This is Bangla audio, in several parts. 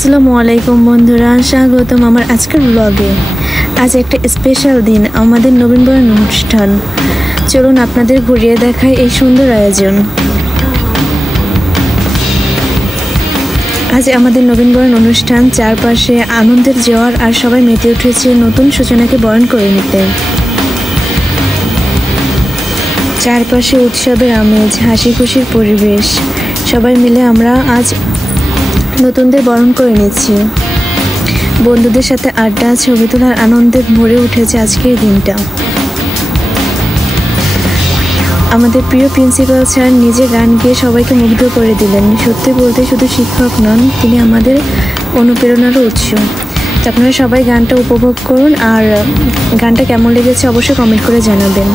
আসসালামু আলাইকুম বন্ধুরা, স্বাগতম আমার আজকের ব্লগে। আজ একটা স্পেশাল দিন, আমাদের নবীনবরণ অনুষ্ঠান। চলুন আপনাদের ঘুরিয়ে দেখাই এই সুন্দর আয়োজন। আজ আমাদের নবীনবরণ অনুষ্ঠান, চারপাশে আনন্দের জোয়ার আর সবাই মেতে উঠেছে নতুন সূচনাকে বরণ করে নিতে। চারপাশে উৎসবের আমেজ, হাসি খুশির পরিবেশ। সবাই মিলে আমরা আজ নতুনদের বরণ করে নিচ্ছি। বন্ধুদের সাথে আড্ডা, ছবি তোলার আনন্দে ভরে উঠেছে আজকের দিনটা। আমাদের প্রিয় প্রিন্সিপাল স্যার নিজে গান গেয়ে সবাইকে মুগ্ধ করে দিলেন। সত্যি বলতে শুধু শিক্ষক নন, তিনি আমাদের অনুপ্রেরণারও উৎস। তো আপনারা সবাই গানটা উপভোগ করুন, আর গানটা কেমন লেগেছে অবশ্যই কমেন্ট করে জানাবেন।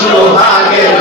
সুহাগের